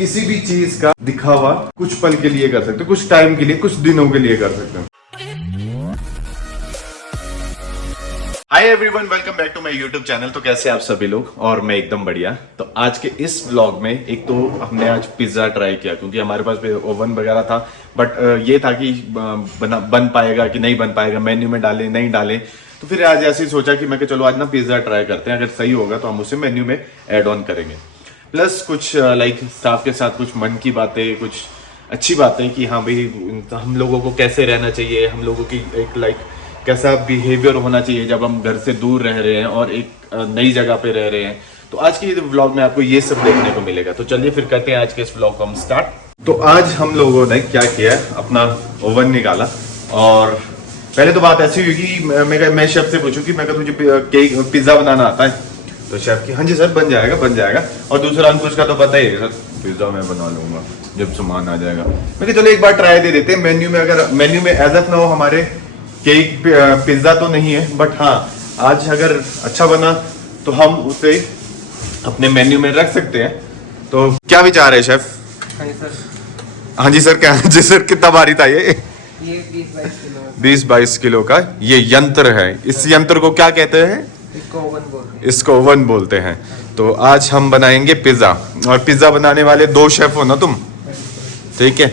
किसी भी चीज का दिखावा कुछ पल के लिए कर सकते हो, कुछ टाइम के लिए, कुछ दिनों के लिए कर सकते हो। Hi everyone, welcome back to my YouTube channel. तो कैसे आप सभी लोग, और मैं एकदम बढ़िया। तो आज के इस व्लॉग में एक तो हमने आज पिज्जा ट्राई किया क्योंकि हमारे पास ओवन वगैरह था, बट ये था कि बन पाएगा कि नहीं बन पाएगा, मेन्यू में डालें नहीं डालें। तो फिर आज ऐसे ही सोचा कि मैं चलो आज ना पिज्जा ट्राई करते हैं, अगर सही होगा तो हम उसे मेन्यू में ऐड ऑन करेंगे। प्लस कुछ लाइक स्टाफ के साथ कुछ मन की बातें, कुछ अच्छी बातें कि हाँ भाई हम लोगों को कैसे रहना चाहिए, हम लोगों की एक लाइक कैसा बिहेवियर होना चाहिए जब हम घर से दूर रह रहे हैं और एक नई जगह पे रह रहे हैं। तो आज के व्लॉग में आपको ये सब देखने को मिलेगा। तो चलिए फिर करते हैं आज के इस व्लॉग को हम स्टार्ट। तो आज हम लोगों ने क्या किया, अपना ओवन निकाला और पहले तो बात ऐसी हुई कि मैं शेफ से पूछूं कि मैं तुझे केक पिज्जा बनाना आता है, तो शेफ की हाँ जी सर बन जाएगा। और दूसरा अंकुश का तो पता ही है सर, पिज्जा मैं बना लूंगा जब सामान आ जाएगा। मैं चलो एक बार ट्राई दे देते हैं मेन्यू में, अगर मेन्यू में एज ऑफ ना हो हमारे केक पिज्जा तो नहीं है, बट हाँ आज अगर अच्छा बना तो हम उसे अपने मेन्यू में रख सकते हैं। तो क्या विचार है शेफ? हाँ जी सर क्या जी सर कितना भारी था ये 20-22 किलो का ये यंत्र है। इस यंत्र को क्या कहते हैं? इसको ओवन बोलते हैं। तो आज हम बनाएंगे पिज्जा, और पिज्जा बनाने वाले 2 शेफ हो ना तुम, ठीक है?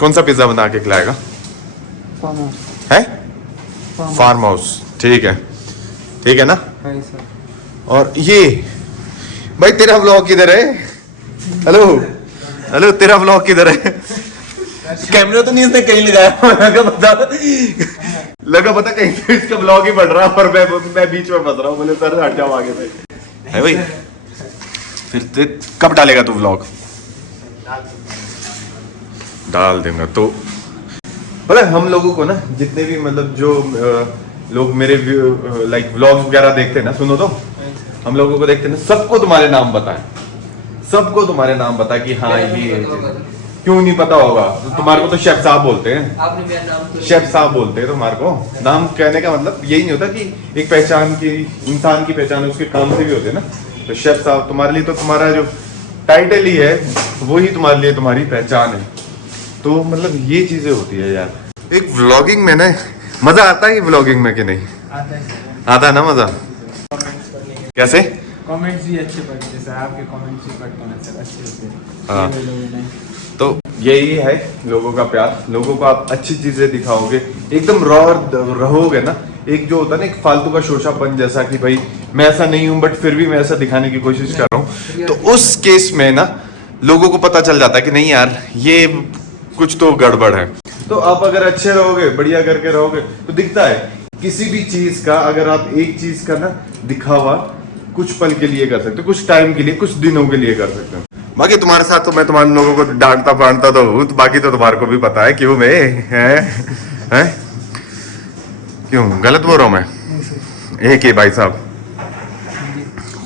कौन सा पिज्जा बना के खिलाएगा? है फार्म हाउस, ठीक है ना? और ये भाई तेरा ब्लॉग किधर है? हेलो तेरा ब्लॉग किधर है? कैमरा तो नहीं इसने कहीं लगाया, लगा पता कहीं तो इसका ब्लॉग ही बढ़ रहा है और मैं बीच में फंस रहा हूँ। बोले सर हट जाओ आगे से। है भाई फिर कब डालेगा तू व्लॉग? डाल देंगे। तो बोले हम लोगों को ना जितने भी मतलब जो लोग मेरे लाइक व्लॉग्स वगैरह देखते हैं ना, सुनो तो हम लोगों को देखते हैं ना, सबको तुम्हारे नाम बताएं, सबको तुम्हारे नाम बता कि हाँ ये क्यों नहीं पता होगा? तो तुम्हारे को तो शेफ साहब बोलते हैं, आपने मेरा नाम तो शेफ साहब बोलते हैं तुम्हारे को। नाम कहने का मतलब यही नहीं होता कि एक पहचान की इंसान की पहचान उसके काम से भी होते है ना। तो शेफ साहब तुम्हारे लिए तो तुम्हारा जो टाइटल ही है वही तुम्हारे लिए तुम्हारी पहचान है। तो मतलब ये चीजें होती है यार। एक व्लॉगिंग में ना मजा आता है, व्लॉगिंग में कि नहीं आता है ना मजा? कैसे कमेंट्स भी अच्छे पढ़ते हैं सर, आपके कमेंट्स भी पढ़ते हैं सर, अच्छे होते हैं। हाँ तो यही है लोगों का प्यार, लोगों को आप अच्छी चीजें दिखाओगे, एकदम रॉ रहोगे ना। एक जो होता है ना एक फालतू का शोशापन जैसा कि भाई मैं ऐसा नहीं हूं बट फिर भी मैं ऐसा दिखाने की कोशिश कर रहा हूँ, तो उस केस में ना लोगों को पता चल जाता है कि नहीं यार ये कुछ तो गड़बड़ है। तो आप अगर अच्छे रहोगे, बढ़िया करके रहोगे तो दिखता है। किसी भी चीज का अगर आप एक चीज का ना दिखावा कुछ पल के लिए कर सकते हो, कुछ टाइम के लिए, कुछ दिनों के लिए कर सकते हो। बाकी तुम्हारे साथ तो मैं तुम्हारे लोगों को डांटता फाड़ता तो हूँ, बाकी तो तुम्हारे को भी पता है क्यों मैं है? क्यों गलत बोल रहा हूँ मैं? एक ही भाई साहब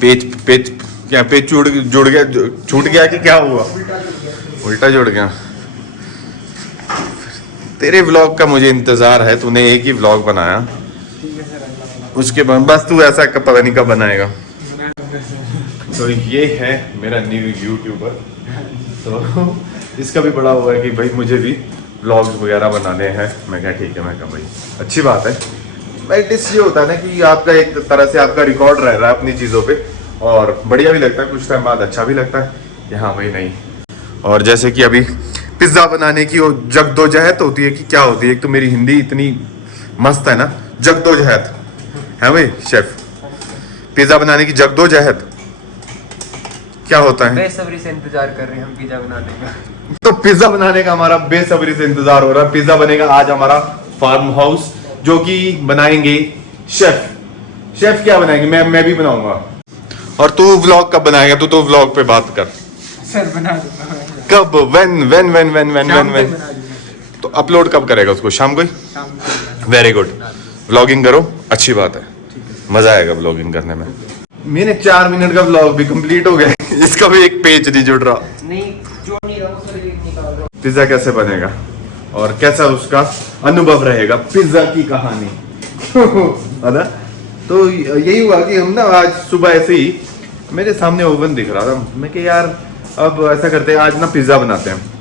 पेच क्या पेच जुड़ गया, छूट गया कि क्या हुआ? उल्टा जुड़ गया। तेरे व्लॉग का मुझे इंतजार है, तूने एक ही व्लॉग बनाया, उसके बाद बस तू ऐसा पता नहीं कब बनाएगा। तो ये है मेरा न्यू यूट्यूबर, तो इसका भी बड़ा हुआ है कि भाई मुझे भी व्लॉग्स वगैरह बनाने हैं। मैं क्या ठीक है, मैं कहा भाई अच्छी बात है। बट इसलिए होता है ना कि आपका एक तरह से आपका रिकॉर्ड रह रहा है अपनी चीज़ों पे, और बढ़िया भी लगता है, कुछ टाइम बाद अच्छा भी लगता है कि हाँ भाई नहीं। और जैसे कि अभी पिज्ज़ा बनाने की जगदोजहद होती है कि क्या होती है, एक तो मेरी हिंदी इतनी मस्त है ना, जगदोजहद है भाई शेफ, पिज्ज़ा बनाने की जगदोजहद क्या होता है? बेसब्री से इंतजार कर रहे हैं हम पिज्जा बनाने का। तो पिज्जा बनाने का हमारा बेसब्री से इंतजार हो रहा है। पिज्जा बनेगा आज हमारा फार्म हाउस, जो कि बनाएंगे शेफ क्या बनाएंगे? मैं भी बनाऊंगा। और तू व्लॉग कब बनाएगा? तू तो व्लॉग पे बात कर सर, बना दूंगा। कब? व्हेन तो अपलोड कब करेगा उसको? शाम को ही? वेरी गुड, व्लॉगिंग करो, अच्छी बात है, मजा आएगा व्लॉगिंग करने में। मैंने 4 मिनट का व्लॉग भी कंप्लीट हो गया, इसका भी एक पेज नहीं जुड़ रहा। पिज्जा कैसे बनेगा और कैसा उसका अनुभव रहेगा, पिज्जा की कहानी है ना। तो यही हुआ कि हम ना आज सुबह ऐसे ही मेरे सामने ओवन दिख रहा था, मैं कि यार अब ऐसा करते हैं, आज ना पिज्जा बनाते हैं।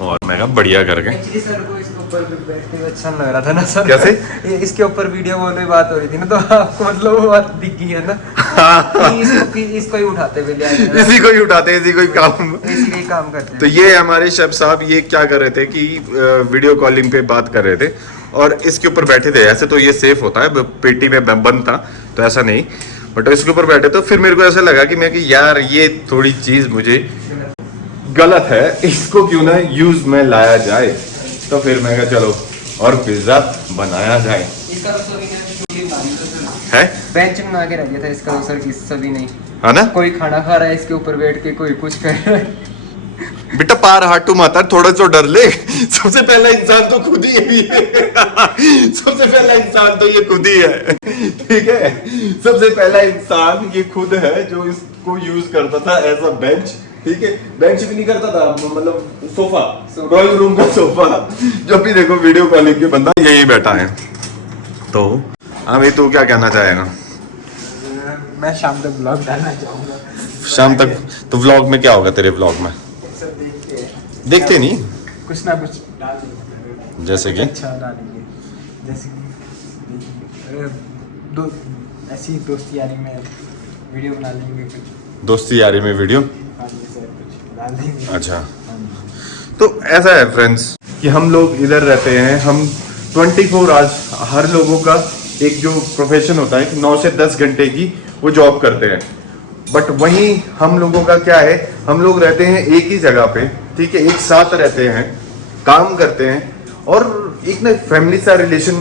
और मैं कहा बढ़िया करके। एक्चुअली सर को इसके ऊपर बैठने में अच्छा लग रहा था ना सर। कैसे? इसके ऊपर वीडियो कॉल में बात हो रही थी ना, तो आपको मतलब वो बात दिख गई है ना। इसको ही उठाते हुए इसी को ही उठाते हैं, इसी को ही काम, इसी का काम करते हैं। तो ये हमारे शेफ साहब ये क्या कर रहे थे कि वीडियो कॉलिंग पे बात कर रहे थे और इसके ऊपर बैठे थे। ऐसे तो ये सेफ होता है, पेटी में बंद था तो ऐसा नहीं, बट इसके ऊपर बैठे तो फिर मेरे को ऐसा लगा कि मैं कि यार ये थोड़ी चीज मुझे गलत है, इसको क्यों ना यूज में लाया जाए। तो फिर मैं कहा चलो और पिज्जा बनाया जाए। इसका तो सभी ने है बेंच बना के रख दिया था इसका तो सर की सभी नहीं, है ना? कोई खाना खा रहा है इसके ऊपर बैठ के, कोई कुछ कर रहा है। बेटा पार हाटू माता थोड़ा सा डर ले, सबसे पहला इंसान तो खुद ही है। सबसे पहला इंसान तो ये खुद ही है, ठीक है? सबसे पहला इंसान ये खुद है जो इसको यूज करता था एज अ बेंच, ठीक है? बेंच भी नहीं करता था, मतलब सोफा, ड्राइंग रूम का सोफा। जब भी देखो वीडियो कॉलिंग के बंदा यही बैठा है। तो अभी तू क्या कहना चाहेगा? मैं शाम तक ब्लॉग डालना चाहूंगा। शाम तक? तो व्लॉग में क्या होगा तेरे व्लॉग में? देखते नहीं कुछ ना कुछ डाल देंगे, जैसे कि अच्छा डालेंगे, जैसे कि दो ऐसी दोस्ती यारी में वीडियो बना लेंगे कुछ। दोस्ती यारी में वीडियो, हाँ जी सर, कुछ डाल देंगे। अच्छा। हाँ जी। तो ऐसा है फ्रेंड्स कि हम लोग इधर रहते हैं, हम 24 आवर्स, हर लोगों का एक जो प्रोफेशन होता है कि 9 से 10 घंटे की वो जॉब करते हैं, बट वहीं हम लोगों का क्या है, हम लोग रहते हैं एक ही जगह पे, ठीक है? एक साथ रहते हैं, काम करते हैं और एक ना फैमिली सा रिलेशन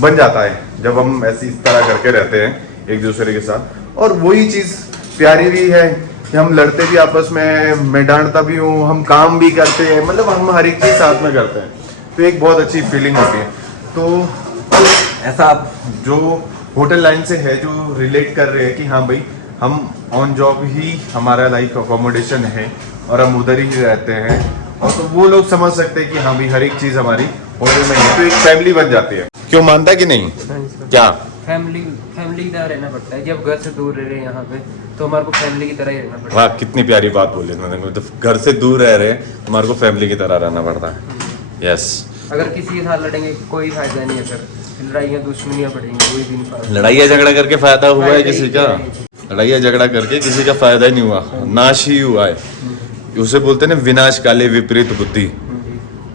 बन जाता है जब हम ऐसी इस तरह करके रहते हैं एक दूसरे के साथ। और वही चीज़ प्यारी भी है कि हम लड़ते भी आपस में, मैं डांटता भी हूँ, हम काम भी करते हैं, मतलब हम हर एक चीज़ साथ में करते हैं, तो एक बहुत अच्छी फीलिंग होती है। तो ऐसा आप जो होटल लाइन से है जो रिलेट कर रहे हैं कि हाँ भाई हम ऑन जॉब ही हमारा लाइक अकोमोडेशन है और हम उधर ही रहते हैं, और तो वो लोग समझ सकते हैं कि हाँ भाई हर एक चीज़ हमारी होटल में है, तो एक फैमिली बन जाती है। क्यों, मानता है कि नहीं? हाँ जी सर। क्या फैमिली की तरह रहना पड़ता है। जब घर से दूर रह रहे हैं यहाँ पे तो हमारे को फैमिली की तरह ही रहना पड़ता है। वाह, कितनी प्यारी बात बोली तुमने, तो घर से दूर रह रहे हैं, हमारे को फैमिली की तरह रहना पड़ता है। यस। अगर किसी के साथ लड़ेंगे कोई फायदा नहीं है सर, लड़ाइयाँ दुश्मनियाँ बढ़ेंगी, कोई भी नहीं फायदा। लड़ाइया झगड़ा करके फायदा हुआ है फायदा किसी ही का? क्या है? लड़ाइया झगड़ा करके किसी का फायदा ही नहीं हुआ, नाश ही हुआ है। उसे बोलते हैं ना विनाश काले विपरीत बुद्धि,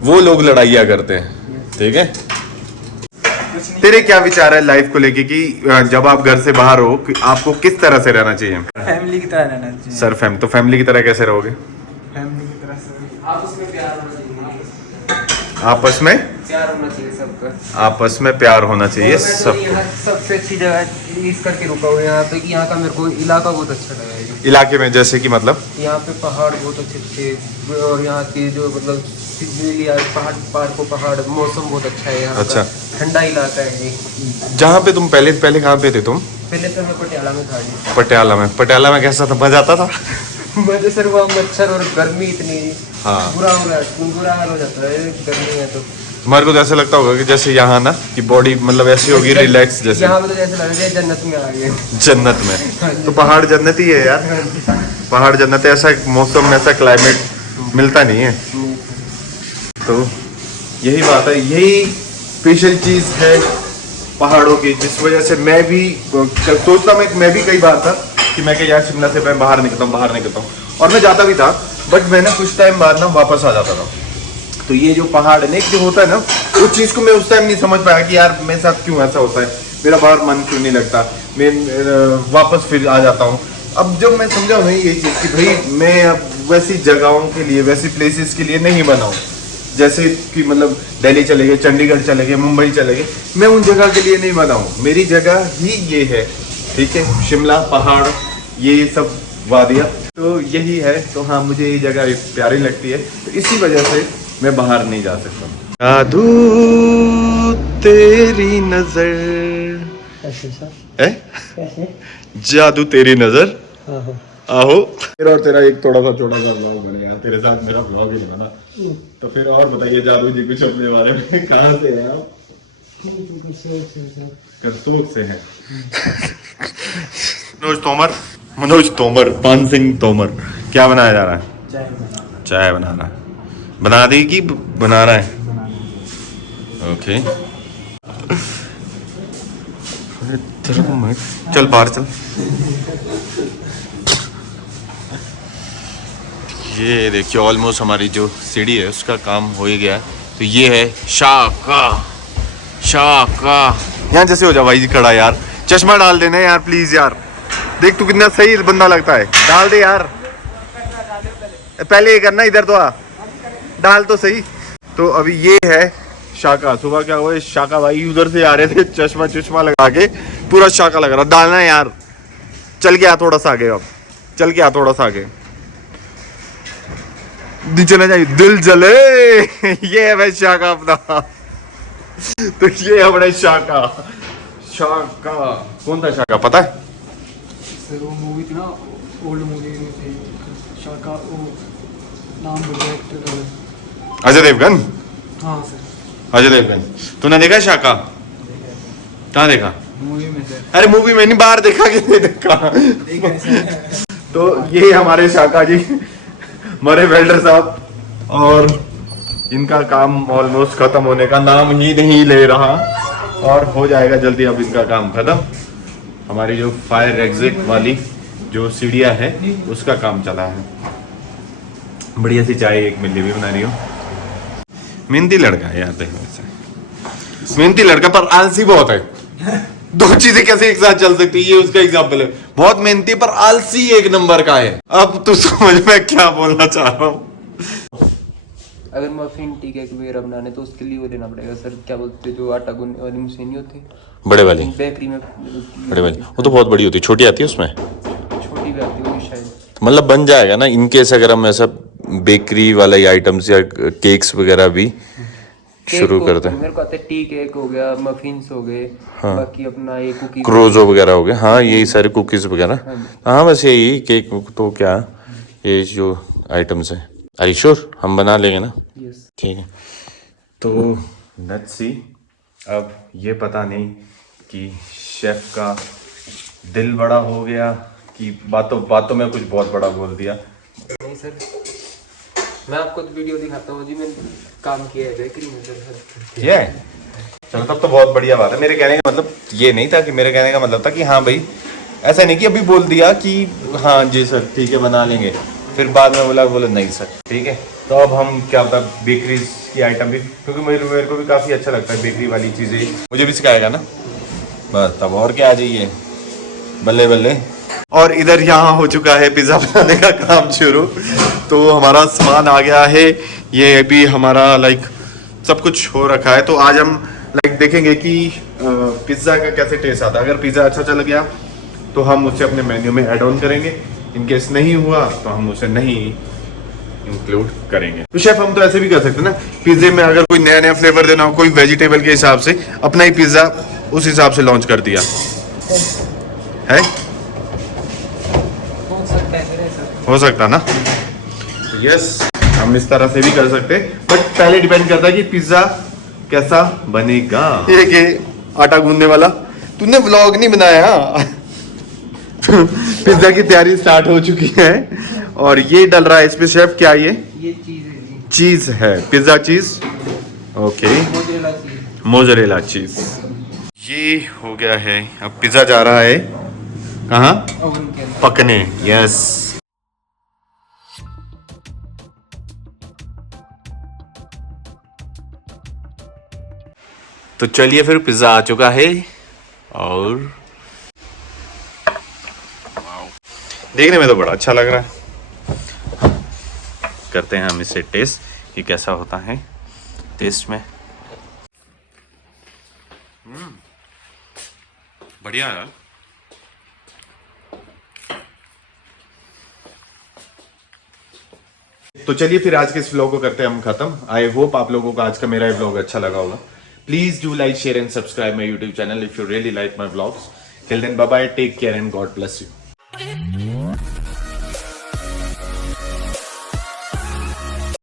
वो लोग लड़ाइया करते हैं, ठीक है? तेरे क्या विचार है लाइफ को लेके कि जब आप घर से बाहर हो कि आपको किस तरह से रहना चाहिए? फैमिली की तरह रहना चाहिए सर तो फैमिली की तरह कैसे रहोगे? फैमिली की तरह सर आपस में प्यार होना चाहिए, आपस में प्यार होना चाहिए सबका, आपस में प्यार होना चाहिए और मैं तो सबको। यहाँ सबसे अच्छी जगह इस करके रुका हूँ यहाँ पे कि यहाँ का मेरे को इलाका बहुत अच्छा लगा है। इलाके में जैसे कि मतलब यहाँ पे पहाड़ बहुत अच्छे अच्छे, और यहाँ के जो मतलब पहाड़ को पहाड़, मौसम बहुत अच्छा है यहाँ अच्छा। का, ठंडा इलाका है ये। जहाँ पे तुम पहले कहाँ पे थे तुम? पहले तो मैं पटियाला में था जी। पटियाला में कैसा था, मजा आता था? मुझे सर वहाँ मच्छर और गर्मी इतनी, हाँ। बुरा हाल हो जाता है गर्मी है तो। तुम्हारे को तो ऐसा लगता होगा कि जैसे यहाँ ना कि बॉडी मतलब ऐसी होगी रिलैक्स, जैसे यहाँ पे तो जैसे लग रहा है जन्नत में आ गए। जन्नत में। तो पहाड़ जन्नत ही है यार, पहाड़ जन्नत है। ऐसा मौसम, ऐसा क्लाइमेट मिलता नहीं है। तो यही बात है, यही स्पेशल चीज है पहाड़ों की, जिस वजह से मैं भी सोचता, मैं भी कई बार था कि मैं यार शिमला से मैं बाहर निकलता हूँ, और मैं जाता भी था, बट मैं ना कुछ टाइम बाद ना वापस आ जाता था। तो ये जो पहाड़ है जो होता है ना, उस चीज को मैं उस टाइम नहीं समझ पाया कि यार मेरे साथ क्यों ऐसा होता है, मेरा बाहर मन क्यों नहीं लगता, मैं वापस फिर आ जाता हूँ। अब जब मैं समझा नहीं ये चीज कि भाई मैं अब वैसी जगहों के लिए, वैसी प्लेसेस के लिए नहीं बना हूँ, जैसे कि मतलब दिल्ली चले गए, चंडीगढ़ चले गए, मुंबई चले गए, मैं उन जगह के लिए नहीं बना हूँ। मेरी जगह ही ये है, ठीक है? शिमला, पहाड़, ये सब वादियाँ, तो यही है। तो हाँ, मुझे ये जगह प्यारी लगती है, तो इसी वजह से मैं बाहर नहीं जा सकता। जादू तेरी नजर है, जादू तेरी नजर। आहो, तेरा और तेरा एक थोड़ा सा छोटा सा ब्लॉग बने यार, तेरे साथ मेरा ब्लॉग ही नहीं बना। तो फिर और बताइए जादू जी कुछ अपने बारे में, कहाँ से हैं आप? करसोग से हैं। मनोज तोमर, पान सिंह तोमर। क्या बनाया जा रहा है? चाय बनाना चाय बनाना बना दी कि बना रहा है? ओके चल बाहर चल। ये देखिए ऑलमोस्ट हमारी जो सीढ़ी है उसका काम हो ही गया है। तो ये है शाका शाका। यहाँ जैसे हो जा भाई जी खड़ा यार, चश्मा डाल देना यार प्लीज यार। देख तू कितना सही बंदा लगता है, डाल दे यार। पहले ये करना, इधर तो आ, डाल तो सही। तो अभी ये है शाका। सुबह क्या हुआ, शाका भाई उधर से आ रहे थे चश्मा चश्मा लगा के, पूरा शाका लग रहा। डालना है यार, चल के आ थोड़ा सा आगे, अब चल के आ थोड़ा सा आगे, चले जाइए दिल जले। ये है भाई शाका अपना। तो ये अपने शाका। शाका कौन था शाका पता है? सर वो मूवी थी ना, ओल्ड मूवी में थी शाका, वो नाम बोलिए एक्टर का। अजय देवगन। हाँ सर, अजय देवगन। तूने देखा शाका? कहाँ देखा? मूवी में सर। अरे मूवी में नहीं, बाहर देखा कि नहीं देखा? देखा है सर। तो ये हमारे शाका जी, हमारे वेल्डर साहब, और इनका काम ऑलमोस्ट खत्म होने का नाम ही नहीं ले रहा, और हो जाएगा जल्दी अब इनका काम खत्म। हमारी जो फायर एग्जिट वाली जो सीढ़ियाँ है उसका काम चला है। बढ़िया सी चाय एक मिली भी बना रही हो। मेहनती लड़का है यार, देखो ऐसे मेहनती लड़का पर आलसी बहुत है। दो चीजें कैसे एक साथ चल सकती है, ये उसका एग्जाम्पल है। बहुत मेहनती पर आलसी एक नंबर का है। अब तो समझ में क्या बोलना चाह रहा हूँ। अगर मफिन टी केक वगैरह बनाने तो उसके लिए वो लेना पड़ेगा सर, क्या बोलते हैं जो आटा गूंदने वाली मशीन नहीं होती, बड़े वाली बेकरी में बड़े वाली, वो तो बहुत बड़ी होती है, छोटी आती है उसमें, छोटी भी आती होगी शायद। मतलब बन जाएगा ना इनकेस अगर हम ऐसा बेकरी वाला आइटम्स या केक्स वगैरह भी शुरू करते हैं। मेरे को आता है टी केक हो गया, मफिन्स हो गए, हाँ। बाकी अपना ये कुकीज, क्रोजो वगैरह हो गया, हाँ यही सारे कुकीज वगैरह। हाँ बस यही केक तो क्या ये जो आइटम्स है। अरे श्योर हम बना लेंगे ना, यस ठीक है। तो लेट्स सी। अब ये पता नहीं कि शेफ का दिल बड़ा हो गया कि बातों बातों में कुछ बहुत बड़ा बोल दिया। नहीं सर, मैं आपको तो वीडियो दिखाता हूँ जी, मैंने काम किया है बेकरी में सर। ये चलो तब तो बहुत बढ़िया बात है। मेरे कहने का मतलब ये नहीं था कि, मेरे कहने का मतलब था कि हाँ भाई ऐसा नहीं कि अभी बोल दिया कि हाँ जी सर ठीक है बना लेंगे, फिर बाद में बोला नहीं सर ठीक है। तो अब हम क्या बता बेकरीज की आइटम भी, क्योंकि मेरे को भी काफ़ी अच्छा लगता है बेकरी वाली चीज़ें, मुझे भी सिखाएगा ना, बस तब और क्या आ जाइए बल्ले बल्ले। और इधर यहाँ हो चुका है पिज़्ज़ा बनाने का काम शुरू। तो हमारा सामान आ गया है, ये भी हमारा लाइक सब कुछ हो रखा है। तो आज हम लाइक देखेंगे कि पिज़्ज़ा का कैसे टेस्ट आता है। अगर पिज़्ज़ा अच्छा चल गया तो हम उसे अपने मेन्यू में ऐड ऑन करेंगे, इनकेस नहीं हुआ तो हम उसे नहीं इंक्लूड करेंगे। तो शेफ हम तो ऐसे भी कर सकते हैं ना, पिज़्ज़े में अगर कोई नया नया फ्लेवर देना हो, कोई वेजिटेबल के हिसाब से अपना ही पिज़्ज़ा उस हिसाब से लॉन्च कर दिया है। हो सकता ना, यस हम इस तरह से भी कर सकते, बट पहले डिपेंड करता है कि पिज्जा कैसा बनेगा। ये के आटा गूंदने वाला तूने व्लॉग नहीं बनाया। पिज्जा की तैयारी स्टार्ट हो चुकी है और ये डल रहा है इसमें शेफ, क्या ये चीज है जी, चीज है, पिज्जा चीज, ओके मोज़रेला चीज, मोज़रेला चीज। ये हो गया है, अब पिज्जा जा रहा है कहाँ ओवन के अंदर। पकने। यस तो चलिए फिर पिज्जा आ चुका है और देखने में तो बड़ा अच्छा लग रहा है। करते हैं हम इसे टेस्ट कि कैसा होता है टेस्ट में। बढ़िया है। तो चलिए फिर आज के इस व्लॉग को करते हैं हम खत्म। आई होप आप लोगों को आज का मेरा व्लॉग अच्छा लगा होगा। Please do like share and subscribe my YouTube channel if you really like my vlogs. Till then bye bye, take care and God bless you.